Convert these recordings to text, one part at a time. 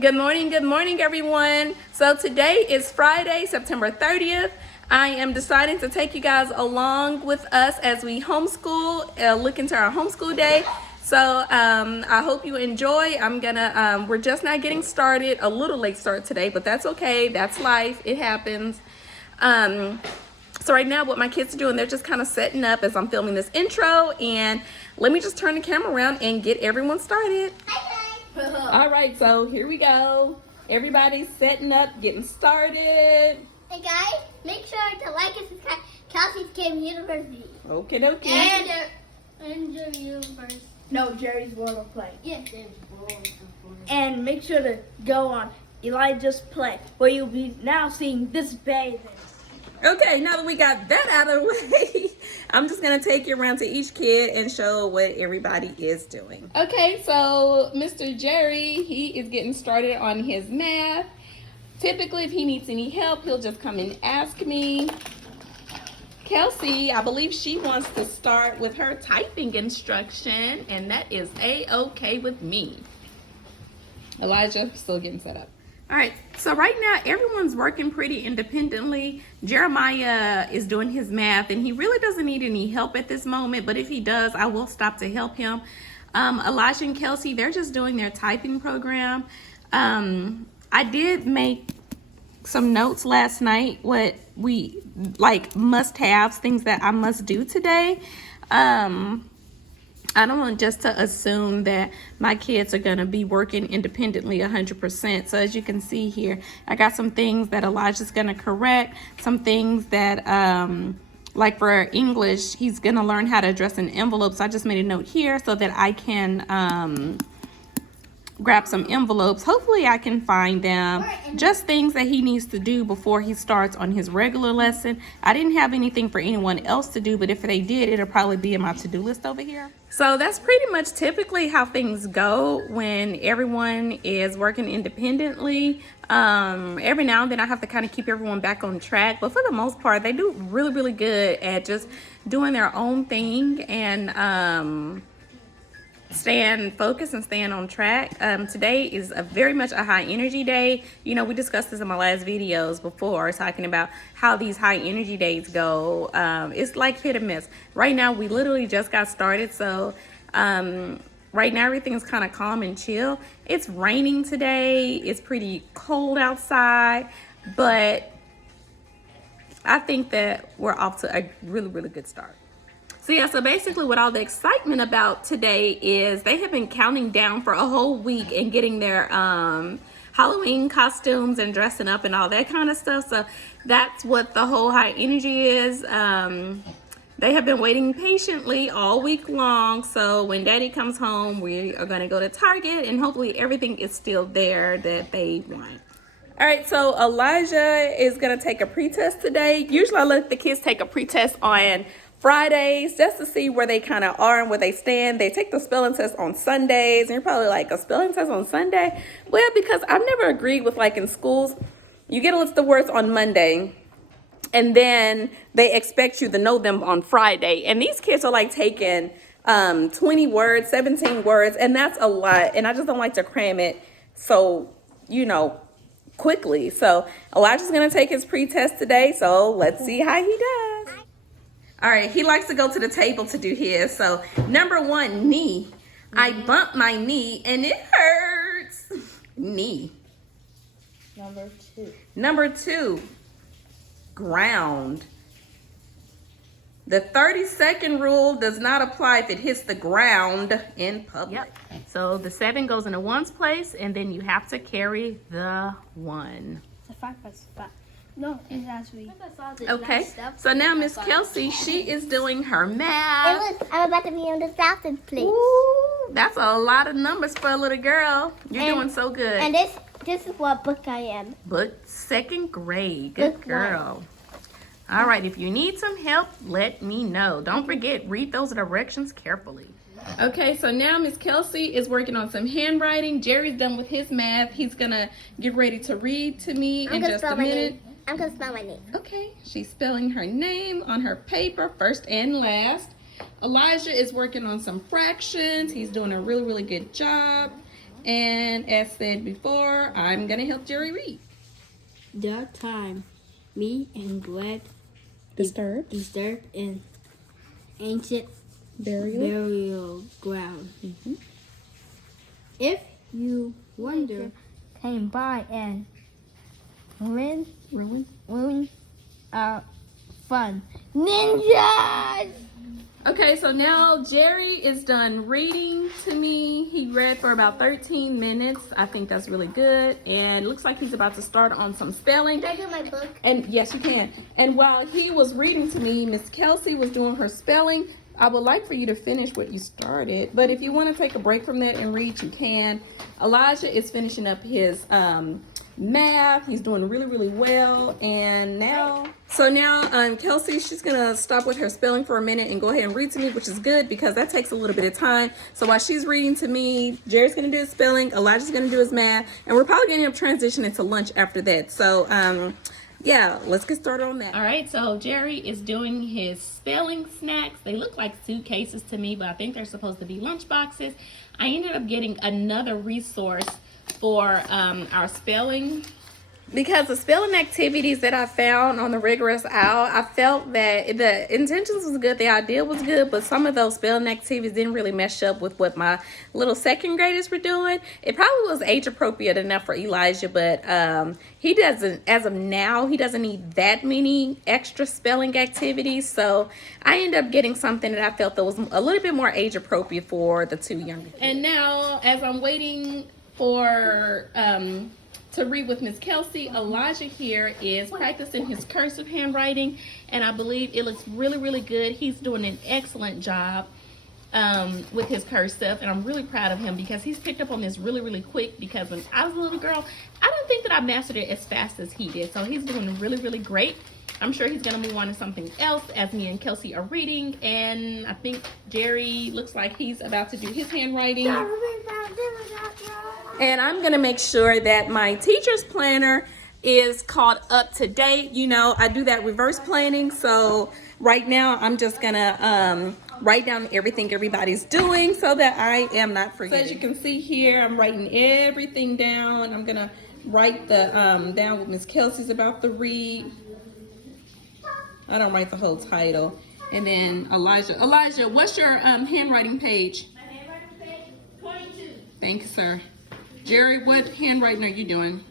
Good morning, everyone. So today is Friday, September 30th. I am deciding to take you guys along with us as we homeschool, look into our homeschool day. So I hope you enjoy. We're just not getting started, a little late start today, but that's okay. That's life, it happens. So right now what my kids are doing, they're just kind of setting up as I'm filming this intro, and let me just turn the camera around and get everyone started. All right, so here we go. Everybody's setting up, getting started. Hey guys, make sure to like and subscribe. Kelsey's Game University. Okay. And Jerry University. No, Jerry's World of Play. Yeah, Jerry's World of Play. And make sure to go on Elijah's Play, where you'll be now seeing this bathing. Okay, now that we got that out of the way, I'm just going to take you around to each kid and show what everybody is doing. Okay, so Mr. Jerry, he is getting started on his math. Typically, if he needs any help, he'll just come and ask me. Kelsey, I believe she wants to start with her typing instruction, and that is A-okay with me. Elijah, still getting set up. All right, so right now everyone's working pretty independently. Jeremiah is doing his math, and he really doesn't need any help at this moment, but if he does, I will stop to help him. Elijah and Kelsey, they're just doing their typing program. I did make some notes last night, what we like must-haves, things that I must do today. I don't want just to assume that my kids are going to be working independently 100%. So as you can see here, I got some things that Elijah's going to correct, some things that, like for English, he's going to learn how to address an envelope. So I just made a note here so that I can grab some envelopes. Hopefully I can find them. Just things that he needs to do before he starts on his regular lesson. I didn't have anything for anyone else to do, but if they did, it'll probably be in my to-do list over here. So that's pretty much typically how things go when everyone is working independently. Every now and then I have to kind of keep everyone back on track, but for the most part, they do really good at just doing their own thing and staying focused and staying on track. Today is very much a high energy day. You know, we discussed this in my last videos before, talking about how these high energy days go. It's like hit or miss. Right now, we literally just got started, so right now everything is kind of calm and chill. It's raining today. It's pretty cold outside, but I think that we're off to a really good start. So yeah, so basically what all the excitement about today is they have been counting down for a whole week and getting their Halloween costumes and dressing up and all that kind of stuff. So that's what the whole high energy is. They have been waiting patiently all week long. So when Daddy comes home, we are going to go to Target and hopefully everything is still there that they want. All right, so Elijah is going to take a pretest today. Usually I let the kids take a pretest on Fridays just to see where they kind of are and where they stand. They take the spelling test on Sundays, and you're probably like, a spelling test on Sunday? Well, because I've never agreed with, like, in schools, you get a list of words on Monday, and then they expect you to know them on Friday. And these kids are like taking 20 words, 17 words, and that's a lot. And I just don't like to cram it so, you know, quickly. So Elijah's going to take his pre-test today, so let's see how he does. All right, he likes to go to the table to do his. So number one, knee. I bumped my knee and it hurts. Knee. Number two, ground. The 30-second rule does not apply if it hits the ground in public. Yep. So the 7 goes in the ones place, and then you have to carry the 1. It's a 5 plus 5. No, it's actually. Okay, so now Miss Kelsey, she is doing her math. I'm about to be on the 1,000th place. Ooh, that's a lot of numbers for a little girl. You're doing so good. And this is what book I am. Book 2nd grade. Good book girl. 1. All right, if you need some help, let me know. Don't forget, read those directions carefully. Okay, so now Miss Kelsey is working on some handwriting. Jerry's done with his math. He's gonna get ready to read to me in just a minute. I'm gonna spell my name. Okay, she's spelling her name on her paper, first and last. Elijah is working on some fractions. He's doing a really good job. And as said before, I'm gonna help Jerry read. That time, me and Greg Disturbed. in ancient burial ground. If you wonder, Came by and ruined our fun. Ninjas! Okay, so now Jerry is done reading to me. He read for about 13 minutes. I think that's really good. And it looks like he's about to start on some spelling. Can I get my book? And yes, you can. And while he was reading to me, Miss Kelsey was doing her spelling. I would like for you to finish what you started, but if you want to take a break from that and read, you can. Elijah is finishing up his math. He's doing really, really well. And now, Kelsey, she's gonna stop with her spelling for a minute and go ahead and read to me, which is good because that takes a little bit of time. So while she's reading to me, Jerry's gonna do his spelling, Elijah's gonna do his math, and we're probably gonna end up transitioning to lunch after that. So yeah, let's get started on that. All right, so Jerry is doing his spelling snacks. They look like suitcases to me, but I think they're supposed to be lunch boxes. I ended up getting another resource for our spelling, because the spelling activities that I found on the rigorous owl, I felt that the intentions was good, the idea was good, but some of those spelling activities didn't really mesh up with what my little second graders were doing. It probably was age appropriate enough for Elijah, but he doesn't, as of now, he doesn't need that many extra spelling activities. So I ended up getting something that I felt that was a little bit more age appropriate for the two younger kids. And now, as I'm waiting for to read with Miss Kelsey, Elijah here is practicing his cursive handwriting, and I believe it looks really, really good. He's doing an excellent job with his cursive, and I'm really proud of him because he's picked up on this really, really quick, because when I was a little girl, I don't think that I mastered it as fast as he did. So he's doing really, really great. I'm sure he's going to move on to something else as me and Kelsey are reading, and I think Jerry looks like he's about to do his handwriting. And I'm going to make sure that my teacher's planner is caught up to date. You know, I do that reverse planning. So right now I'm just going to write down everything everybody's doing so that I am not forgetting. So as you can see here, I'm writing everything down. I'm going to write the down what Miss Kelsey's about to read. I don't write the whole title. And then Elijah, what's your handwriting page? My handwriting page, 22. Thank you, sir. Jerry, what handwriting are you doing?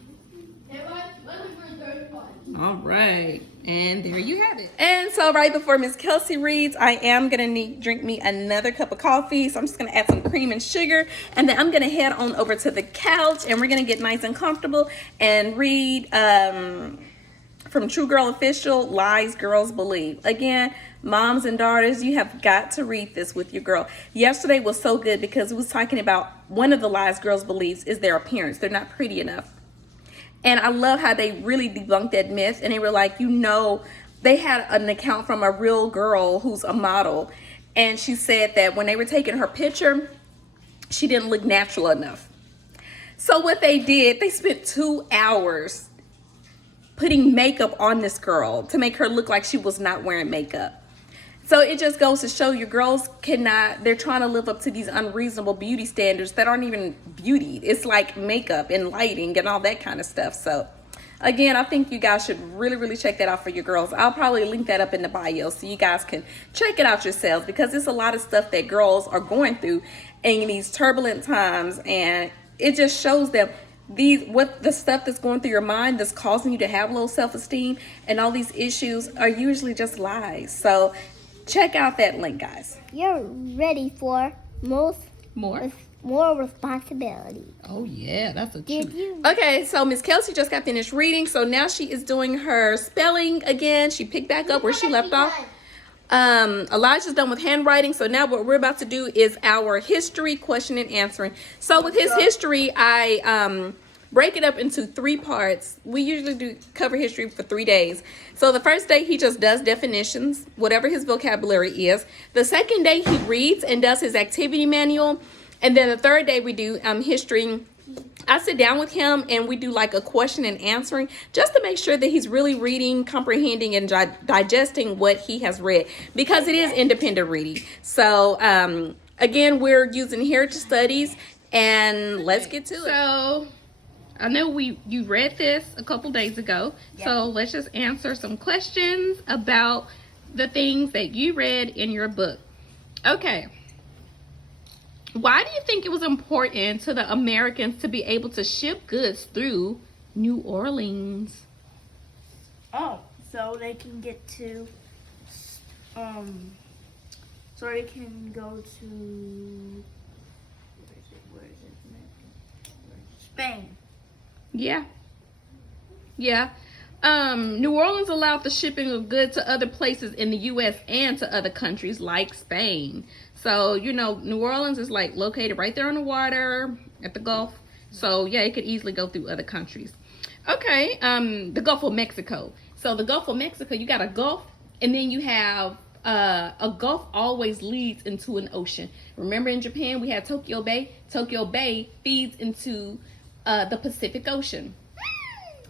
All right, and there you have it. And so right before Miss Kelsey reads, I am gonna drink me another cup of coffee. So I'm just gonna add some cream and sugar, and then I'm gonna head on over to the couch, and we're gonna get nice and comfortable and read from True Girl Official, Lies Girls Believe. Again, moms and daughters, you have got to read this with your girl. Yesterday was so good because it was talking about one of the lies girls believe is their appearance. They're not pretty enough. And I love how they really debunked that myth. And they were like, you know, they had an account from a real girl who's a model. And she said that when they were taking her picture, she didn't look natural enough. So what they did, they spent 2 hours putting makeup on this girl to make her look like she was not wearing makeup. So it just goes to show your girls cannot, they're trying to live up to these unreasonable beauty standards that aren't even beauty. It's like makeup and lighting and all that kind of stuff. So again, I think you guys should really, really check that out for your girls. I'll probably link that up in the bio so you guys can check it out yourselves, because it's a lot of stuff that girls are going through in these turbulent times, and it just shows them what the stuff that's going through your mind that's causing you to have low self-esteem and all these issues are usually just lies. So check out that link, guys. You're ready for more responsibility. Oh yeah, that's a Did truth. you? Okay, so Miss Kelsey just got finished reading, so now she is doing her spelling again. She picked back up where she left off. Elijah's done with handwriting, so now what we're about to do is our history question and answering. So with his history, I break it up into 3 parts. We usually cover history for 3 days. So the first day he just does definitions, whatever his vocabulary is. The second day he reads and does his activity manual, and then the third day we do history. I sit down with him and we do like a question and answering, just to make sure that he's really reading, comprehending, and digesting what he has read, because it is independent reading. So again, we're using Heritage Studies and let's get to it. So I know you read this a couple days ago, so let's just answer some questions about the things that you read in your book. Okay. Why do you think it was important to the Americans to be able to ship goods through New Orleans? Oh, so they can get to, so they can go to, where is it? Spain. Yeah. New Orleans allowed the shipping of goods to other places in the U.S. and to other countries like Spain. So, you know, New Orleans is like located right there on the water at the Gulf. So, yeah, it could easily go through other countries. Okay, the Gulf of Mexico. So, the Gulf of Mexico, you got a Gulf, and then you have a Gulf always leads into an ocean. Remember in Japan, we had Tokyo Bay? Tokyo Bay feeds into the Pacific Ocean.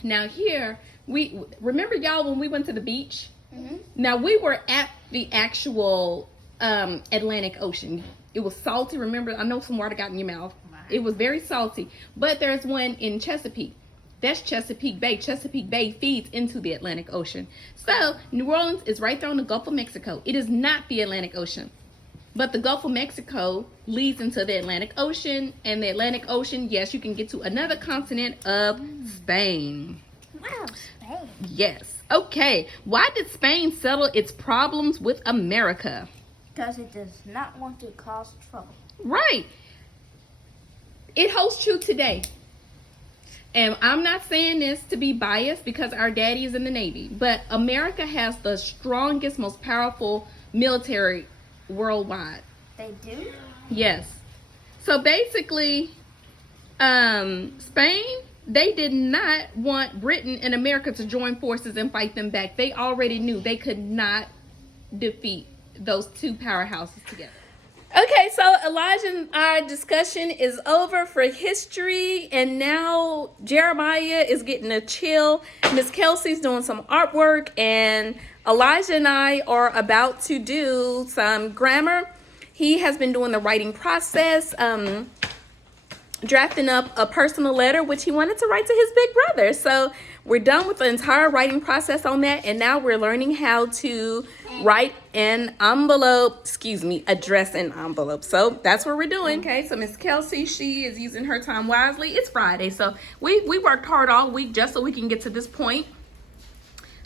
Now here, we remember y'all when we went to the beach? Mm-hmm. Now we were at the actual Atlantic Ocean. It was salty. Remember, I know some water got in your mouth. It was very salty. But there's one in Chesapeake. That's Chesapeake Bay. Chesapeake Bay feeds into the Atlantic Ocean. So New Orleans is right there on the Gulf of Mexico. It is not the Atlantic Ocean. But the Gulf of Mexico leads into the Atlantic Ocean. And the Atlantic Ocean, yes, you can get to another continent of Spain. Wow, Spain. Yes. Okay. Why did Spain settle its problems with America? Because it does not want to cause trouble. Right. It holds true today. And I'm not saying this to be biased because our daddy is in the Navy, but America has the strongest, most powerful military worldwide. They do? Yes. So basically, Spain, they did not want Britain and America to join forces and fight them back. They already knew they could not defeat those two powerhouses together. Okay, so Elijah and our discussion is over for history, and now Jeremiah is getting a chill. Miss Kelsey's doing some artwork, and Elijah and I are about to do some grammar. He has been doing the writing process, drafting up a personal letter, which he wanted to write to his big brother. So we're done with the entire writing process on that, and now we're learning how to write an envelope, address an envelope. So that's what we're doing. Okay, so Miss Kelsey, she is using her time wisely. It's Friday, so we worked hard all week just so we can get to this point.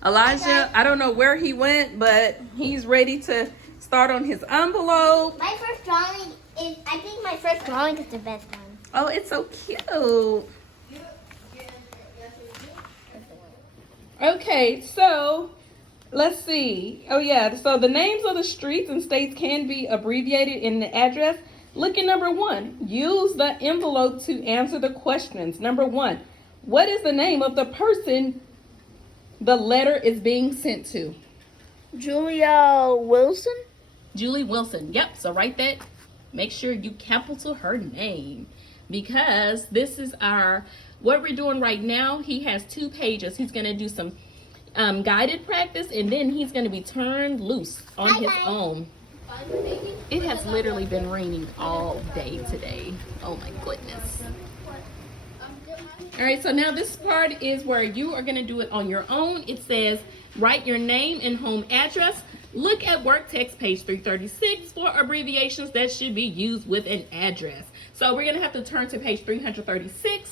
Elijah, I don't know where he went, but he's ready to start on his envelope. My first drawing is, I think my first drawing is the best one. Oh, it's so cute. Okay, so let's see. Oh yeah, so the names of the streets and states can be abbreviated in the address. Look at number 1. Use the envelope to answer the questions. Number 1, what is the name of the person the letter is being sent to? Julia Wilson? Julie Wilson. Yep, so write that. Make sure you capital her name, because this is what we're doing right now. He has 2 pages. He's going to do some guided practice, and then he's going to be turned loose on his own. It has literally been raining all day today. Oh my goodness. All right, so now this part is where you are going to do it on your own. It says write your name and home address. Look at work text page 336 for abbreviations that should be used with an address. So we're going to have to turn to page 336.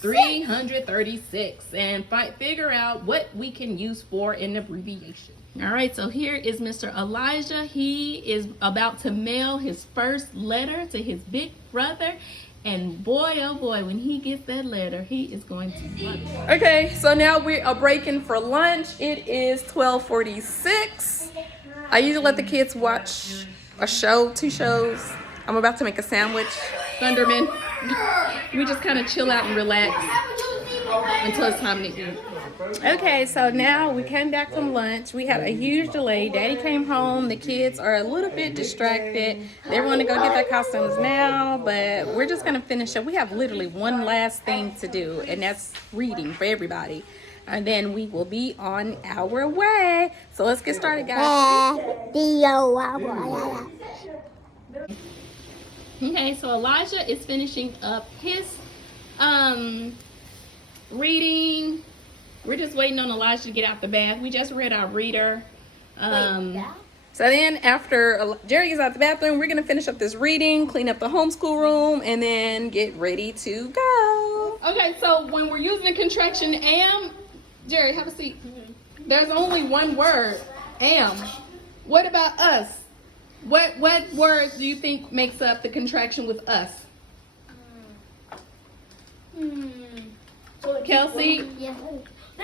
336 and figure out what we can use for an abbreviation. All right, so here is Mr. Elijah. He is about to mail his first letter to his big brother. And boy, oh boy, when he gets that letter, he is going to love it. Okay, so now we are breaking for lunch. It is 12:46. I usually let the kids watch a show, 2 shows. I'm about to make a sandwich. Thunderman. We just kind of chill out and relax until it's time to eat. Okay, so now we came back from lunch. We had a huge delay. Daddy came home. The kids are a little bit distracted. They want to go get their costumes now, but we're just going to finish up. We have literally one last thing to do, and that's reading for everybody. And then we will be on our way. So let's get started, guys. Okay, so Elijah is finishing up his reading. We're just waiting on Elijah to get out the bath. We just read our reader. So then after Jerry gets out the bathroom, we're gonna finish up this reading, clean up the homeschool room, and then get ready to go. Okay, so when we're using the contraction am, Jerry, have a seat. There's only one word, am. What about us? What word do you think makes up the contraction with us? Kelsey, Yeah.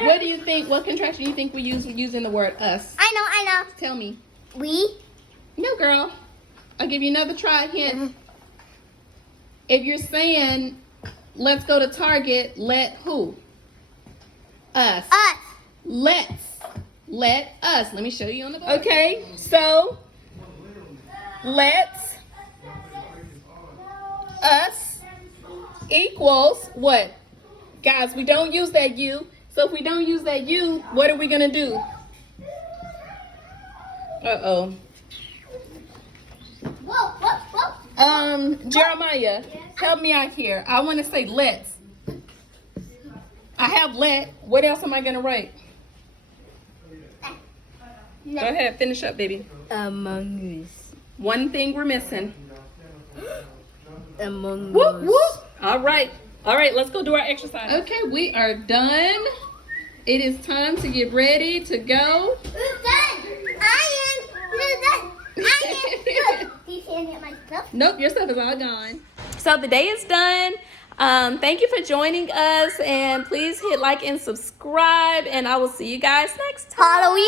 what do you think? What contraction do you think we use using the word us? I know. Tell me. We. No, girl. I'll give you another try hint. If you're saying, let's go to Target, let who? Us. Us. Let's. Let us. Let me show you on the board. Okay, so let's us equals what? Guys, we don't use that you. So if we don't use that you, what are we going to do? Uh-oh. Whoa. Jeremiah, help me out here. I want to say let's. I have let. What else am I going to write? Go ahead, finish up, baby. Among us. One thing we're missing. Among Whoop, us. whoop. All right, let's go do our exercise. Okay, we are done. It is time to get ready to go. Who's done? I am. Who's done? I am. Do you see any of my stuff? Nope, your stuff is all gone. So the day is done. Thank you for joining us, and please hit like and subscribe, and I will see you guys next time. Halloween.